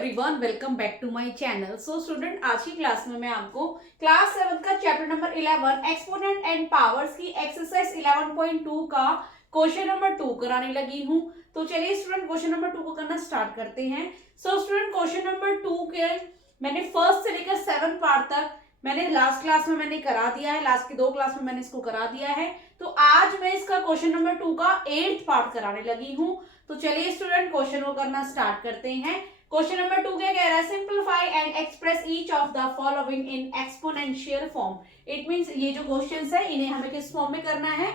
Everyone, welcome back to my channel. So student, आज की class में मैं आपको क्लास 7 का chapter number 11 exponent and powers की एक्सरसाइज 11.2 का क्वेश्चन नंबर 2 कराने लगी हूँ। तो चलिए स्टूडेंट, क्वेश्चन नंबर 2 को करना स्टार्ट करते हैं। सो स्टूडेंट, क्वेश्चन नंबर 2 के मैंने फर्स्ट से लेकर 7 पार्ट तक मैंने लास्ट क्लास में मैंने करा दिया है, लास्ट की 2 क्लास में मैंने इसको करा दिया है। तो आज मैं इसका क्वेश्चन नंबर 2 का 8th पार्ट कराने लगी हूँ। तो चलिए स्टूडेंट, क्वेश्चन को करना स्टार्ट करते हैं। क्वेश्चन नंबर 2 क्या कह रहा है? Simplify and express each of the following in exponential form. It means ये जो क्वेश्चंस है इन्हें हमें किस फॉर्म में करना है?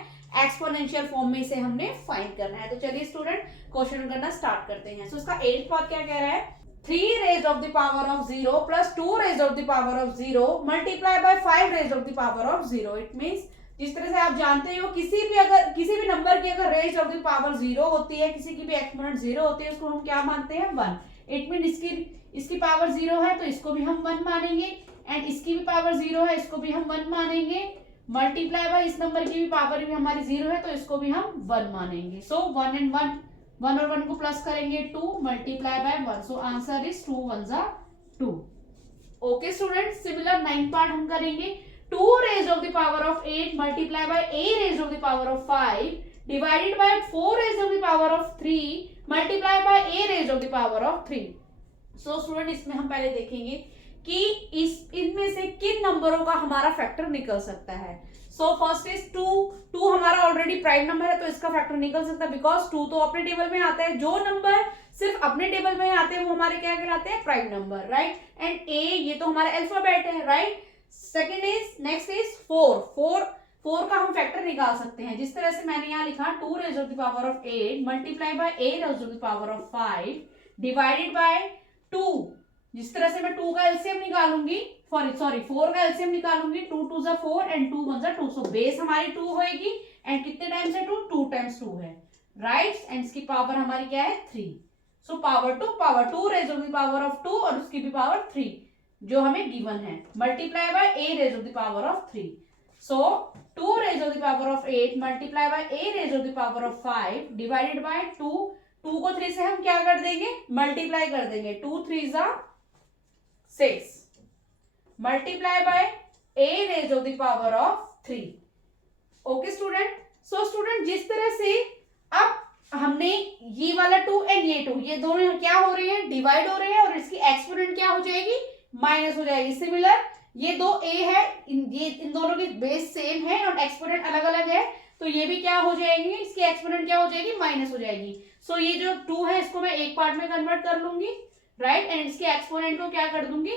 एक्सपोनेंशियल फॉर्म में से हमने फाइंड करना है। तो चलिए स्टूडेंट, क्वेश्चन करना स्टार्ट करते हैं। सो इसका 8th पार्ट क्या कह रहा है? 3 raised of the power of 0 plus 2 raised of the power of 0 multiply by 5 raised of the power of 0. It means जिस तरह से आप जानते हो किसी भी नंबर की अगर रेज ऑफ द पावर 0 होती है, किसी की भी एक्सपोनेंट 0 होती है, उसको हम क्या मानते हैं? 1. इट मीन इसकी पावर 0 है तो इसको भी हम 1 मानेंगे, एंड इसकी भी पावर 0 है, इसको भी हम 1 मानेंगे। मल्टीप्लाई बाय इस नंबर की भी पावर भी हमारी 0 है तो इसको भी हम 1 मानेंगे। सो 1 and 1 1 और 1 को प्लस करेंगे 2 multiply by 1। So answer is 2 1 जा 2। Okay student, similar 9th part हम करेंगे। 2 raised of the power of 8 multiply by a raised of the power of 5 divided by 4 raised of the power of 3 multiply by a raised of the power of 3. So student, इसमें हम पहले देखेंगे कि इनमें से किन नंबरों का हमारा फैक्टर निकल सकता है। सो फर्स्ट इज 2 हमारा ऑलरेडी प्राइम नंबर है तो इसका फैक्टर निकल सकता है, बिकॉज 2 तो अपने टेबल में आता है। जो नंबर सिर्फ अपने टेबल में आते हैं वो हमारे क्या कहलाते हैं? Prime number, right. एंड ए ये तो हमारा अल्फाबेट है, right. Second is next is 4 का हम फैक्टर निकाल सकते हैं। जिस तरह से मैंने यहाँ लिखा 2 raised of the power of 8 multiply by a raised of the power of 5 divided by 2। जिस तरह से मैं 2 का एलसीएम निकालूंगी, सॉरी 4 का एलसीएम निकालूंगी, 2 2 जा 4 एंड 2 1 जा 2। सो बेस हमारी 2 होएगी एंड कितने टाइम्स है 2? 2 टाइम्स 2 है, राइट। एंड इसकी पावर हमारी क्या है? 3। So power 2 raised of the power of 2 और उसकी भी पावर 3 जो हमें गिवन है, multiply by a raised of the power of 3। So 2 raised of the power of 8 multiply by a raised of the power of 5 divided by 2 को 3 से हम क्या कर देंगे? मल्टीप्लाई कर देंगे। 2 3 जा 6 multiply by a raised of the power of 3। Okay student. So student, जिस तरह से अब हमने ये वाला 2 एंड ये दोनों क्या हो रहे हैं? डिवाइड हो रहे हैं और इसकी एक्सपोनेंट क्या हो जाएगी? माइनस हो जाएगी। सिमिलर ये दो a है, इन दोनों की बेस सेम है और एक्सपोनेंट अलग अलग है, तो ये भी क्या हो जाएंगे? इसकी एक्सपोनेंट क्या हो जाएगी? माइनस हो जाएगी। सो ये जो 2 है इसको मैं एक पार्ट में कन्वर्ट कर लूंगी, राइट, एंड इसके एक्सपोनेंट को क्या कर दूंगी?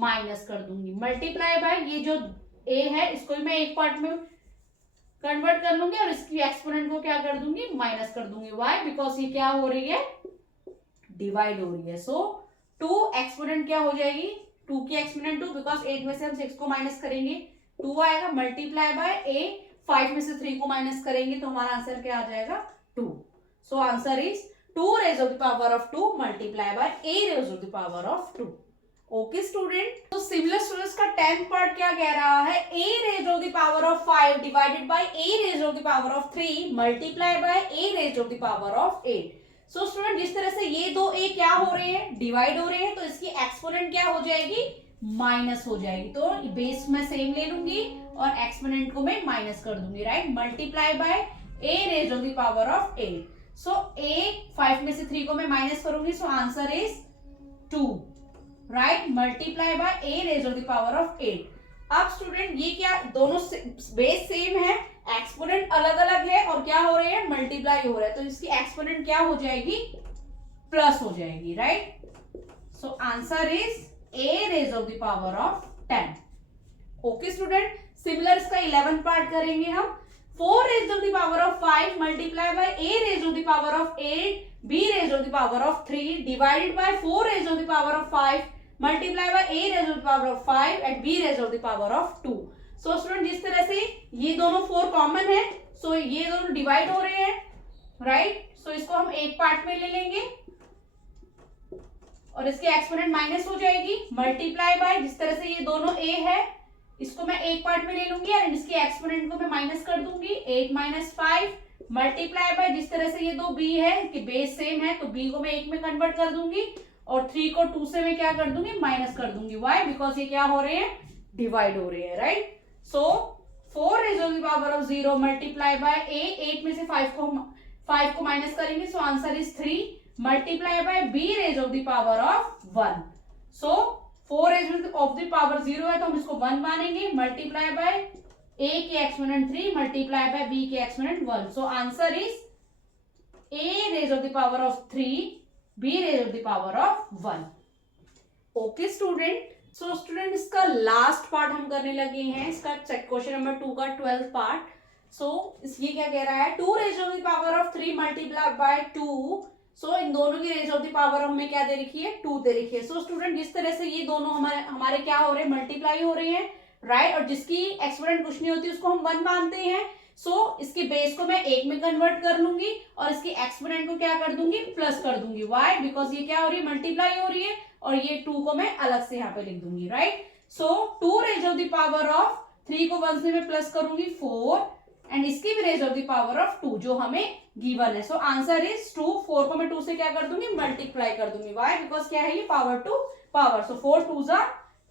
माइनस कर दूंगी। मल्टीप्लाई बाय ये जो a है इसको भी मैं एक पार्ट में कन्वर्ट कर लूंगी और इसकी एक्सपोनेंट को क्या कर दूंगी? माइनस कर दूंगी। व्हाई? बिकॉज ये क्या हो रही है? डिवाइड हो रही है। सो 2 एक्सपोनेंट क्या हो जाएगी? 2 की एक्सपोनेंट 2, बिकॉज 8 में से हम 6 को माइनस करेंगे 2 आएगा, मल्टीप्लाई बाय a 5 में से 3 को माइनस करेंगे तो हमारा आंसर क्या आ जाएगा? 2। सो answer is 2 raised of the power of 2 multiply by a raised of the power of 2। Okay student, तो सिमिलर स्टूडेंट्स का 10th पार्ट क्या कह रहा है? a raised of the power of 5 divided by a raised of the power of 3 multiply by a raised of the power of 8। So student, जिस तरह से ये दो a क्या हो रहे हैं? डिवाइड हो रहे हैं, तो इसकी एक्सपोनेंट क्या हो जाएगी? माइनस हो जाएगी। तो बेस में सेम ले लूंगी और एक्सपोनेंट को मैं माइनस कर दूंगी, right. Multiply by a raised of the power of 8। So a 5 में से 3 को मैं माइनस करूंगी, सो answer is 2, right. Multiply by a raised of the power of 8। अब स्टूडेंट ये क्या, दोनों बेस सेम है, एक्सपोनेंट अलग अलग है और क्या हो रहे हैं? मल्टीप्लाई हो रहा है, तो इसकी एक्सपोनेंट क्या हो जाएगी? प्लस हो जाएगी, right. So answer is a raised of the power of 10। Okay student, similar इसका 11 पार्ट करेंगे हम। 4 raised of the power of 5 multiply by a raised of the power of 8 b raised of the power of 3 divided by 4 raised of the power of 5 multiply by a raised of the power of 5 and b raised of the power of 2। So student, जिस तरह से ये दोनों 4 common है, सो ये दोनों divide हो रहे हैं, राइट। सो इसको हम एक पार्ट में ले लेंगे और इसकी एक्सपोनेंट माइनस हो जाएगी। मल्टीप्लाई बाय जिस तरह से ये दोनों a है इसको मैं एक पार्ट में ले लूंगी और इसकी एक्सपोनेंट को मैं माइनस कर दूंगी। 8 - 5 मल्टीप्लाई बाय जिस तरह से ये दो b है कि बेस सेम है तो b को मैं एक में कन्वर्ट कर दूंगी और 3 को 2 से मैं क्या कर दूंगी, माइनस कर दूंगी। वाई? बिकॉज ये क्या हो रहे हैं, डिवाइड हो रहे हैं, right. So 4 raise of the power of 0 multiply by 8 में से 5 को माइनस करेंगे, so answer is 3 multiply by b raise of the power of 1। So 4 raise of the power 0 है तो हम इसको 1 मानेंगे, मल्टीप्लाई बाय a के एक्सपोनेंट 3 मल्टीप्लाई बाय b के exponent 1। So answer is a raise of the power of 3 b raise of the power of 1। Okay student, so student इसका last part हम करने लगे हैं, इसका क्वेश्चन नंबर 2 का 12th part. सो ये क्या कह रहा है, 2 raise of the power of 3 multiply by 2। So इन दोनों की रेज ऑफ द पावर हमें क्या दे रखी है, 2 दे रखी है। सो स्टूडेंट जिस तरह से ये दोनों हमारे क्या हो रहे हैं, मल्टीप्लाई हो रहे हैं, राइट। और जिसकी एक्सपोनेंट कुछ नहीं होती उसको हम 1 मानते हैं। सो इसके बेस को मैं 1 में कन्वर्ट कर लूंगी और इसकी एक्सपोनेंट को क्या कर दूंगी, प्लस कर दूंगी। वाई? बिकॉज ये क्या हो रही है, मल्टीप्लाई हो रही है, और ये 2 को मैं अलग से यहाँ पे लिख दूंगी, right. So 2 raise of the power of 3 को 1 से मैं प्लस करूंगी 4, एंड इसकी भी raise of the power of 2 जो हमें गिवन है। सो आंसर इज 2। 4 को मैं 2 से क्या कर दूंगी, मल्टीप्लाई कर दूंगी। वाई? बिकॉज क्या है ये, power to power. So 4 2s are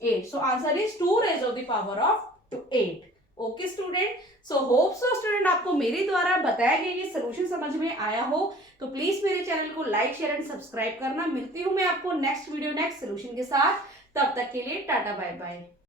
8। So answer is 2 raise of the power of 8। Okay student, so hope so student आपको मेरे द्वारा बताया गया ये सोल्यूशन समझ में आया हो, तो प्लीज मेरे चैनल को लाइक शेयर एंड सब्सक्राइब करना। मिलती हूँ मैं आपको नेक्स्ट वीडियो नेक्स्ट सोल्यूशन के साथ, तब तक के लिए टाटा बाय बाय।